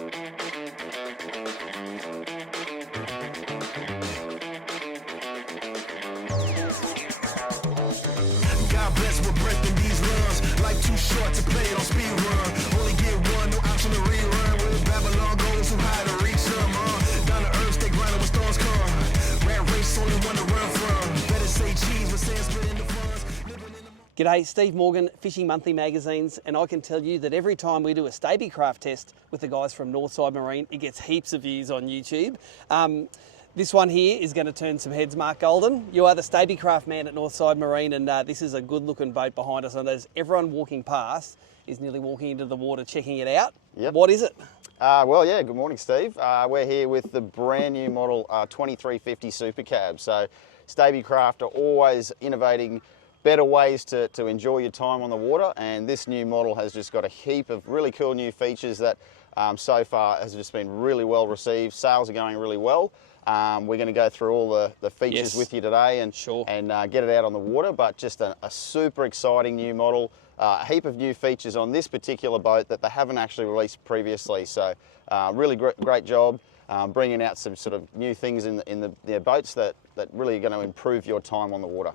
God bless with breath in these runs. Life too short to play it on speed run. Only get one, no option to rerun. Where Babylon goes too high to reach some. Down to earth, stay grinding when storms come. Rat race, only one to run from. Better say cheese, but saying split in the funds. G'day, Steve Morgan, Fishing Monthly Magazines, and I can tell you that every time we do a Stabicraft test with the guys from Northside Marine, it gets heaps of views on YouTube. This one here is going to turn some heads, Mark Golden. You are the Stabicraft man at Northside Marine, and this is a good looking boat behind us. And there's everyone walking past is nearly walking into the water checking it out. Yep. What is it? Well, yeah, good morning, Steve. We're here with the brand new model 2350 Supercab. So Stabicraft are always innovating better ways to enjoy your time on the water, and this new model has just got a heap of really cool new features that so far has just been really well received. Sales are going really well. We're going to go through all the features with you today and get it out on the water, but just a super exciting new model, a heap of new features on this particular boat that they haven't actually released previously. So really great job bringing out some sort of new things in their boats that really are going to improve your time on the water.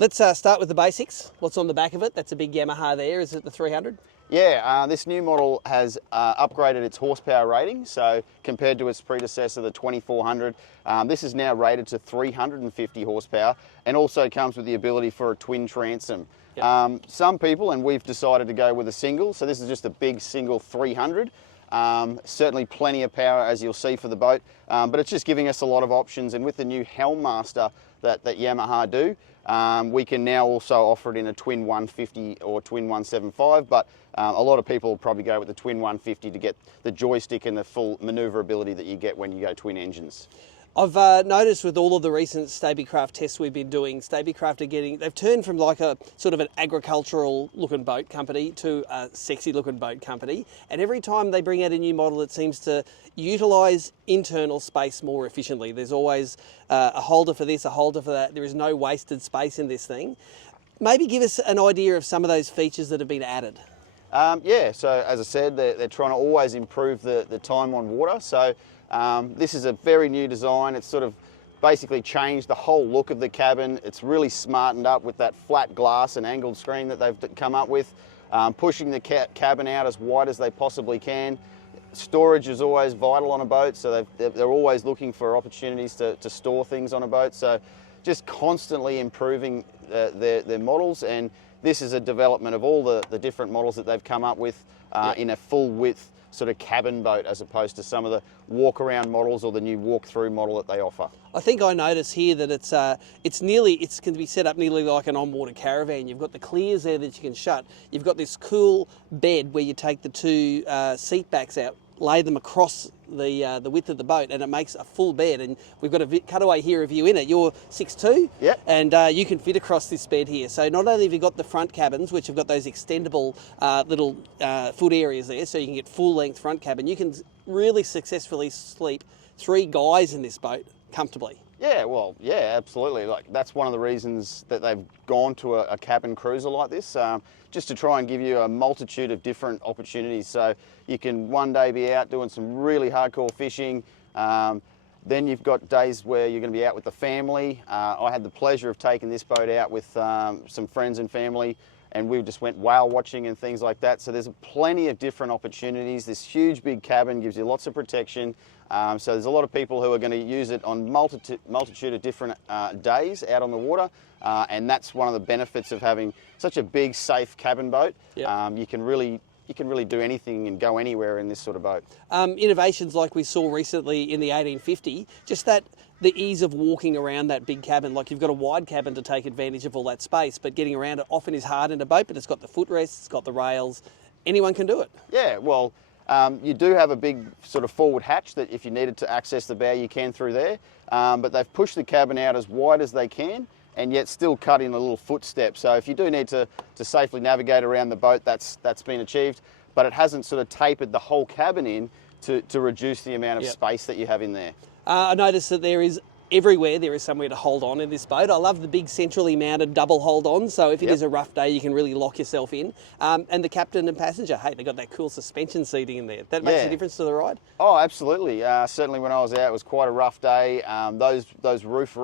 Let's start with the basics. What's on the back of it? That's a big Yamaha there. Is it the 300? Yeah, this new model has upgraded its horsepower rating. So compared to its predecessor, the 2400, this is now rated to 350 horsepower and also comes with the ability for a twin transom. Yep. Some people, and we've decided to go with a single, so this is just a big single 300. Certainly plenty of power, as you'll see, for the boat, but it's just giving us a lot of options. And with the new Helmmaster that Yamaha do, we can now also offer it in a twin 150 or twin 175, but a lot of people will probably go with the twin 150 to get the joystick and the full manoeuvrability that you get when you go twin engines. I've noticed with all of the recent Stabicraft tests we've been doing, Stabicraft they've turned from like a sort of an agricultural looking boat company to a sexy looking boat company. And every time they bring out a new model, it seems to utilise internal space more efficiently. There's always a holder for this, a holder for that. There is no wasted space in this thing. Maybe give us an idea of some of those features that have been added. Yeah, so as I said, they're trying to always improve the time on water. So this is a very new design. It's sort of basically changed the whole look of the cabin. It's really smartened up with that flat glass and angled screen that they've come up with, pushing the cabin out as wide as they possibly can. Storage is always vital on a boat, so they're always looking for opportunities to store things on a boat. So just constantly improving their models, and this is a development of all the different models that they've come up with in a full width sort of cabin boat, as opposed to some of the walk around models or the new walk through model that they offer. I think I notice here that it's going to be set up nearly like an onboard caravan. You've got the clears there that you can shut. You've got this cool bed where you take the two seat backs out, lay them across the width of the boat, and it makes a full bed. And we've got a cutaway here of you in it. You're 6'2", yep, and you can fit across this bed here. So not only have you got the front cabins, which have got those extendable little foot areas there, so you can get full length front cabin, you can really successfully sleep 3 guys in this boat comfortably. Yeah, well, yeah, absolutely. Like, that's one of the reasons that they've gone to a cabin cruiser like this, just to try and give you a multitude of different opportunities. So you can one day be out doing some really hardcore fishing. Then you've got days where you're going to be out with the family. I had the pleasure of taking this boat out with some friends and family, and we just went whale watching and things like that. So there's plenty of different opportunities. This huge big cabin gives you lots of protection. So there's a lot of people who are going to use it on multitude of different days out on the water, and that's one of the benefits of having such a big, safe cabin boat. Yep. You can really do anything and go anywhere in this sort of boat. Innovations like we saw recently in the 1850, just that the ease of walking around that big cabin. Like, you've got a wide cabin to take advantage of all that space, but getting around it often is hard in a boat, but it's got the footrests, it's got the rails. Anyone can do it. Yeah, well, you do have a big sort of forward hatch that if you needed to access the bow, you can through there. But they've pushed the cabin out as wide as they can, and yet still cut in a little footstep. So if you do need to safely navigate around the boat, that's been achieved. But it hasn't sort of tapered the whole cabin in to reduce the amount of space that you have in there. I noticed that there is everywhere there is somewhere to hold on in this boat. I love the big centrally mounted double hold on, so if it is a rough day you can really lock yourself in. And the captain and passenger, hey, they got that cool suspension seating in there. That makes a difference to the ride? Oh, absolutely. Certainly when I was out it was quite a rough day. Those roof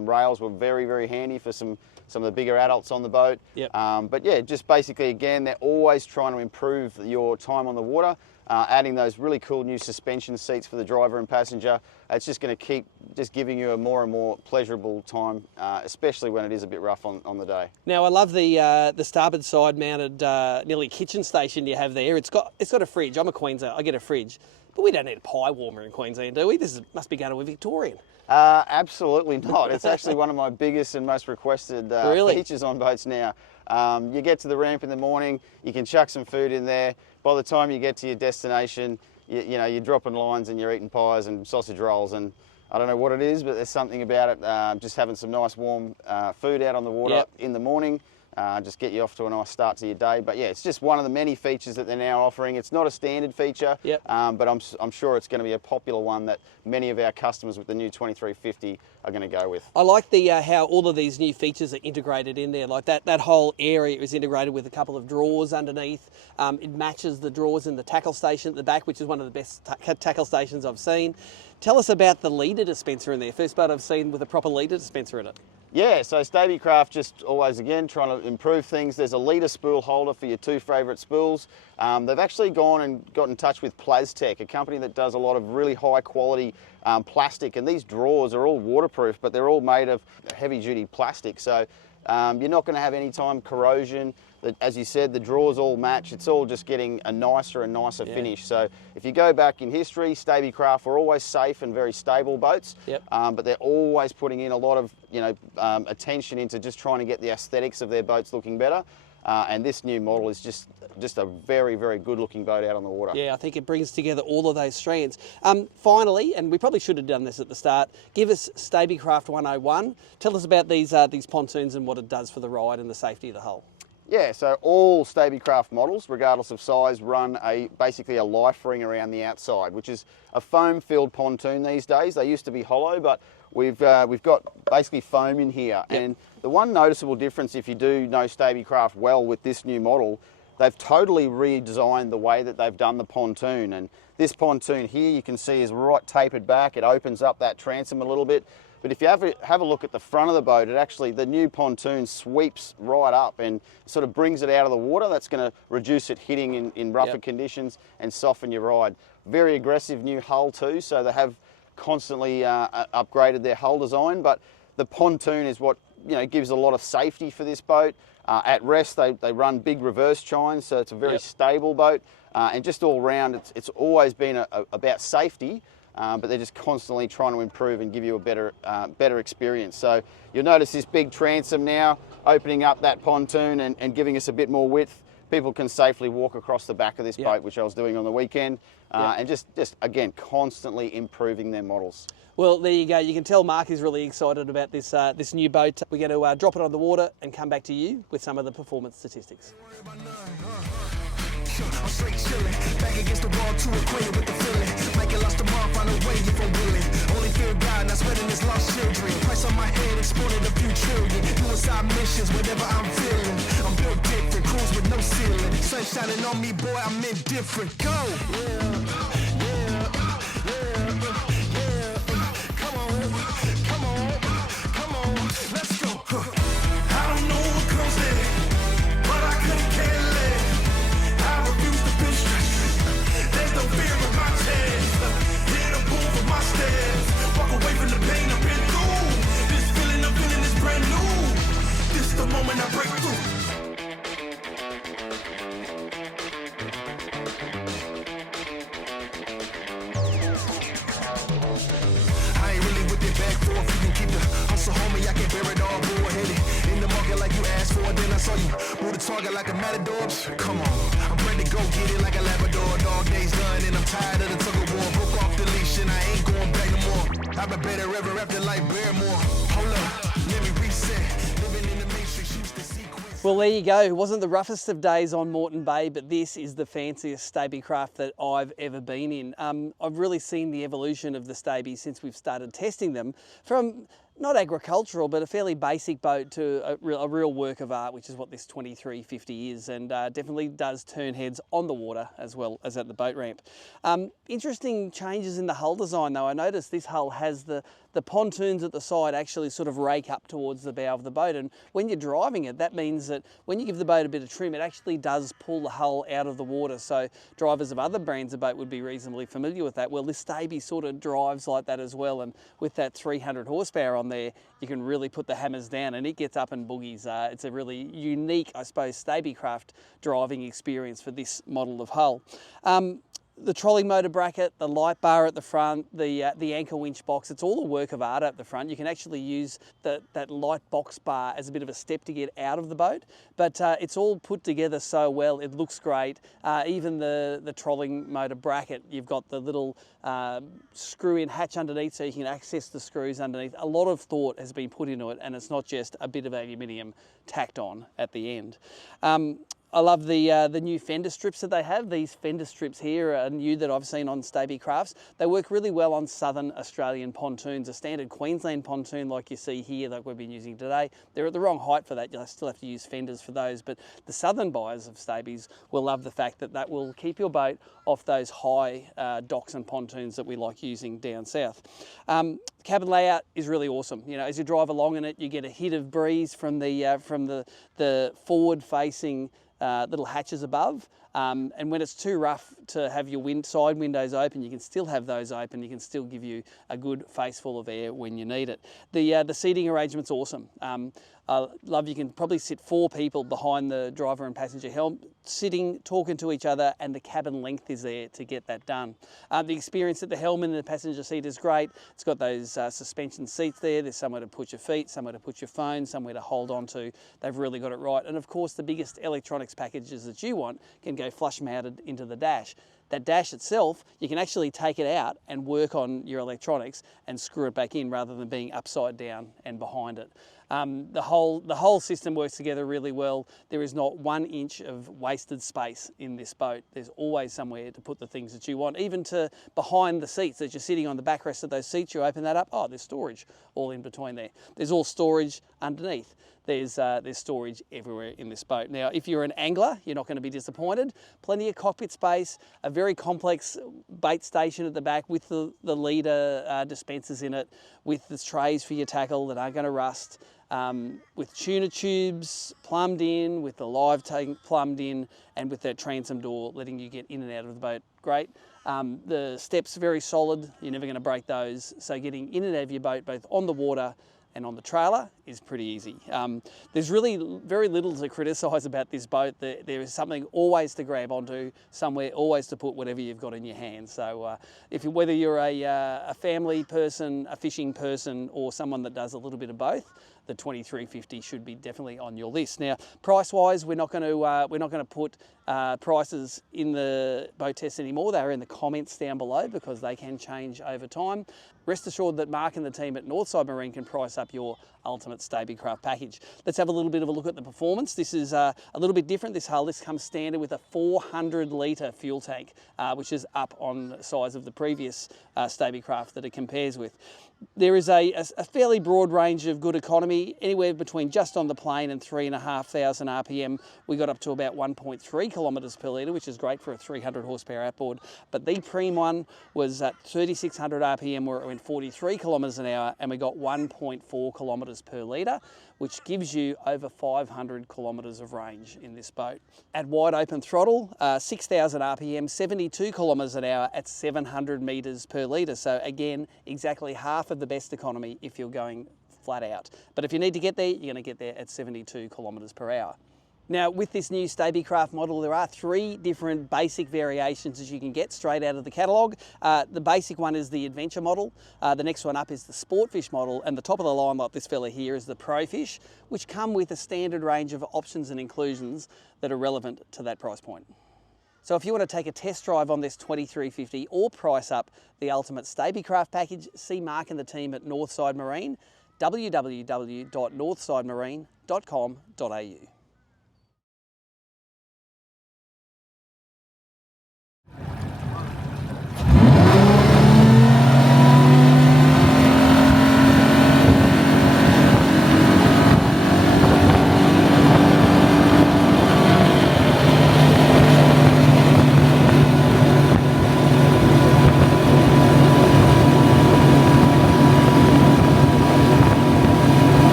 rails were very, very handy for some of the bigger adults on the boat. But yeah, just basically again, they're always trying to improve your time on the water. Adding those really cool new suspension seats for the driver and passenger. It's just going to keep just giving you a more and more pleasurable time, especially when it is a bit rough on the day. Now I love the starboard side mounted nearly kitchen station you have there. It's got a fridge. I'm a Queenslander, I get a fridge, but we don't need a pie warmer in Queensland, do we? This must be going to a Victorian. Absolutely not. It's actually one of my biggest and most requested features on boats now. You get to the ramp in the morning, you can chuck some food in there. By the time you get to your destination, you know, you're dropping lines and you're eating pies and sausage rolls, and I don't know what it is, but there's something about it. Just having some nice warm food out on the water in the morning. Just get you off to a nice start to your day. But yeah, it's just one of the many features that they're now offering. It's not a standard feature, but I'm sure it's going to be a popular one that many of our customers with the new 2350 are going to go with. I like the how all of these new features are integrated in there. Like that whole area is integrated with a couple of drawers underneath. It matches the drawers in the tackle station at the back, which is one of the best tackle stations I've seen. Tell us about the leader dispenser in there. First boat I've seen with a proper leader dispenser in it. Yeah, so Stabicraft just always, again, trying to improve things. There's a leader spool holder for your two favourite spools. They've actually gone and got in touch with Plastech, a company that does a lot of really high quality plastic, and these drawers are all waterproof, but they're all made of heavy duty plastic. So you're not going to have any time corrosion. As you said, the drawers all match. It's all just getting a nicer and nicer finish. So if you go back in history, Stabicraft were always safe and very stable boats, but they're always putting in a lot of attention into just trying to get the aesthetics of their boats looking better. And this new model is just a very, very good looking boat out on the water. Yeah, I think it brings together all of those strands. Finally, and we probably should have done this at the start, give us Stabicraft 101. Tell us about these pontoons and what it does for the ride and the safety of the hull. Yeah, so all Stabicraft models, regardless of size, run basically a life ring around the outside, which is a foam-filled pontoon these days. They used to be hollow, but we've got basically foam in here. And the one noticeable difference, if you do know Stabicraft well with this new model, they've totally redesigned the way that they've done the pontoon. And this pontoon here, you can see, is right tapered back. It opens up that transom a little bit. But if you have a look at the front of the boat, the new pontoon sweeps right up and sort of brings it out of the water. That's going to reduce it hitting in rougher conditions and soften your ride. Very aggressive new hull too, so they have constantly upgraded their hull design. But the pontoon is what gives a lot of safety for this boat. At rest, they run big reverse chines, so it's a very stable boat. And just all round, it's always been about safety. But they're just constantly trying to improve and give you a better experience. So you'll notice this big transom now opening up that pontoon and giving us a bit more width. People can safely walk across the back of this boat, which I was doing on the weekend, and just again constantly improving their models. Well, there you go. You can tell Mark is really excited about this this new boat. We're going to drop it on the water and come back to you with some of the performance statistics. I'm straight chillin', back against the wall, too acquainted with the feeling. Might get lost tomorrow, find a way if I'm willing. Only fear God, not sweating his lost children. Price on my head, exported a few trillion. Suicide missions, whatever I'm feeling. I'm built different, cruise with no ceiling. Sun shining on me, boy, I'm indifferent. Go! Come on, let's go. I don't know what comes next, but I couldn't care less. I refuse to feel stressed. There's no fear in my chest. Hit a move with my steps. Walk away from the pain I've been through. This feeling I'm feeling is brand new. This is the moment I break through. I ain't really with it back forth. You can keep the hustle, homie. I can bear it all. Bull-headed in the market like you asked for. Then I saw you move the target like a matador. Come on, I'm ready to go get it like a Labrador. Dog days done and I'm tired of the tug of war. Broke off the leash and I ain't going back no more. I've been better ever after like Barrymore. Hold up, let me reset. Living in the matrix, used to sequence. Well, there you go. It wasn't the roughest of days on Moreton Bay, but this is the fanciest Stabicraft that I've ever been in. I've really seen the evolution of the Stabies since we've started testing them, from not agricultural, but a fairly basic boat to a real work of art, which is what this 2350 is, and definitely does turn heads on the water as well as at the boat ramp. Interesting changes in the hull design though. I noticed this hull has the pontoons at the side actually sort of rake up towards the bow of the boat, and when you're driving it, that means that when you give the boat a bit of trim, it actually does pull the hull out of the water. So drivers of other brands of boat would be reasonably familiar with that. Well, this Stabie sort of drives like that as well, and with that 300 horsepower on there, you can really put the hammers down and it gets up and boogies. It's a really unique, I suppose, Stabicraft driving experience for this model of hull. The trolling motor bracket, the light bar at the front, the anchor winch box, it's all a work of art at the front. You can actually use that light box bar as a bit of a step to get out of the boat, but it's all put together so well, it looks great. Even the trolling motor bracket, you've got the little screw-in hatch underneath so you can access the screws underneath. A lot of thought has been put into it, and it's not just a bit of aluminium tacked on at the end. I love the new fender strips that they have. These fender strips here are new that I've seen on Stabicrafts. They work really well on southern Australian pontoons. A standard Queensland pontoon like you see here that we've been using today, they're at the wrong height for that. You'll still have to use fenders for those, but the southern buyers of Stabies will love the fact that that will keep your boat off those high docks and pontoons that we like using down south. Cabin layout is really awesome. You know, as you drive along in it, you get a hit of breeze from the forward-facing little hatches above, and when it's too rough to have your side windows open, you can still have those open. You can still give you a good face full of air when you need it. The seating arrangement's awesome. I love you can probably sit 4 people behind the driver and passenger helm, sitting, talking to each other, and the cabin length is there to get that done. The experience at the helm and the passenger seat is great. It's got those suspension seats there. There's somewhere to put your feet, somewhere to put your phone, somewhere to hold on to. They've really got it right. And of course, the biggest electronics packages that you want can go flush mounted into the dash. That dash itself, you can actually take it out and work on your electronics and screw it back in rather than being upside down and behind it. The whole system works together really well. There is not 1 inch of wasted space in this boat. There's always somewhere to put the things that you want, even to behind the seats that you're sitting on, the backrest of those seats. You open that up, oh, there's storage all in between there. There's all storage underneath. There's storage everywhere in this boat. Now, if you're an angler, you're not going to be disappointed. Plenty of cockpit space, a very complex bait station at the back with the leader dispensers in it, with the trays for your tackle that aren't going to rust, with tuna tubes plumbed in, with the live tank plumbed in, and with that transom door letting you get in and out of the boat. Great. The steps are very solid. You're never going to break those. So getting in and out of your boat, both on the water and on the trailer, is pretty easy. There's really very little to criticise about this boat. There is something always to grab onto, somewhere always to put whatever you've got in your hands. So whether you're a family person, a fishing person, or someone that does a little bit of both, the 2350 should be definitely on your list. Now, price-wise, we're not going to put prices in the boat test anymore. They're in the comments down below because they can change over time. Rest assured that Mark and the team at Northside Marine can price up your ultimate Stabicraft package. Let's have a little bit of a look at the performance. This is a little bit different, this hull. This comes standard with a 400 litre fuel tank, which is up on the size of the previous Stabicraft that it compares with. There is a fairly broad range of good economy, anywhere between just on the plane and 3,500 RPM. We got up to about 1.3 kilometres per litre, which is great for a 300 horsepower outboard. But the Preem one was at 3,600 RPM, where it went 43 kilometres an hour, and we got 1.4 kilometres per litre, which gives you over 500 kilometres of range in this boat. At wide open throttle, 6,000 RPM, 72 kilometres an hour at 700 metres per litre. So again, exactly half of the best economy if you're going flat out. But if you need to get there, you're going to get there at 72 kilometres per hour. Now, with this new Stabicraft model, there are 3 different basic variations that you can get straight out of the catalogue. The basic one is the Adventure model. The next one up is the Sportfish model, and the top of the line, like this fella here, is the Profish, which come with a standard range of options and inclusions that are relevant to that price point. So if you want to take a test drive on this 2350 or price up the ultimate Stabicraft package, see Mark and the team at Northside Marine, www.northsidemarine.com.au.